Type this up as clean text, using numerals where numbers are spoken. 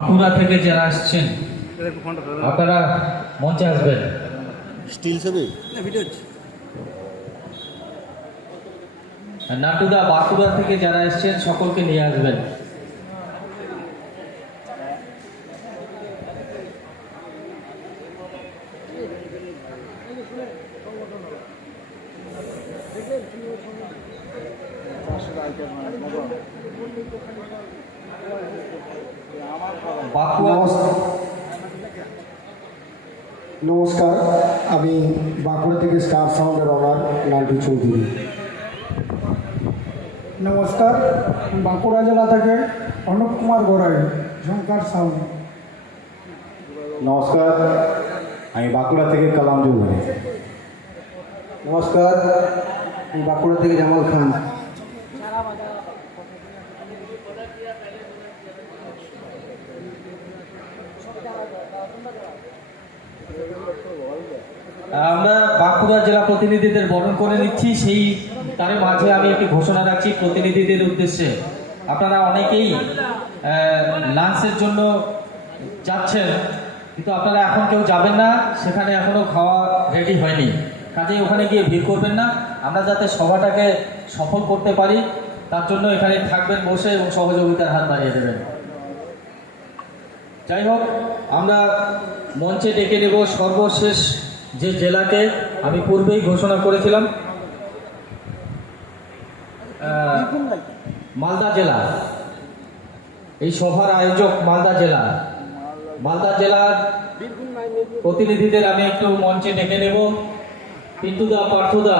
বাঁকুড়া থেকে যারা আসছেন আপনারা মঞ্চে আসবেন। স্টিল ছবি নাটুদা বাঁকুড়া থেকে যারা এসছেন সকলকে নিয়ে আসবেন। নমস্কার, আমি বাঁকুড়া থেকে স্টার সাউন্ডের অনার নান্টু চৌধুরী। নমস্কার, বাঁকুড়া জেলা থেকে অনুপ কুমার গোড়াই, ঝঙ্কার সাউন্ড। নমস্কার, আমি বাঁকুড়া থেকে কালাম চৌধুরী। নমস্কার, আমি বাঁকুড়া থেকে জামাল খান। আমরা বাঁকুড়া জেলা প্রতিনিধিদের বরণ করে নিচ্ছি। সেই তার মাঝে আমি একটি ঘোষণা রাখছি প্রতিনিধিদের উদ্দেশ্যে। আপনারা অনেকেই লাঞ্চের জন্য যাচ্ছেন, কিন্তু আপনারা এখন কেউ যাবেন না, সেখানে এখনো খাওয়া রেডি হয়নি, কাজেই ওখানে গিয়ে ভিড় করবেন না। আমরা যাতে সভাটাকে সফল করতে পারি তার জন্য এখানে থাকবেন বসে এবং সহযোগিতার হাত বাড়িয়ে দেবেন। যাই হোক, আমরা মঞ্চে ডেকে নেব সর্বশেষ যে জেলাকে আমি পূর্বেই ঘোষণা করেছিলাম, মালদা জেলা। এই সভার আয়োজক মালদা জেলা। মালদা জেলার প্রতিনিধিদের আমি একটু মঞ্চে ডেকে নেব। পিন্টুদা, পার্থদা,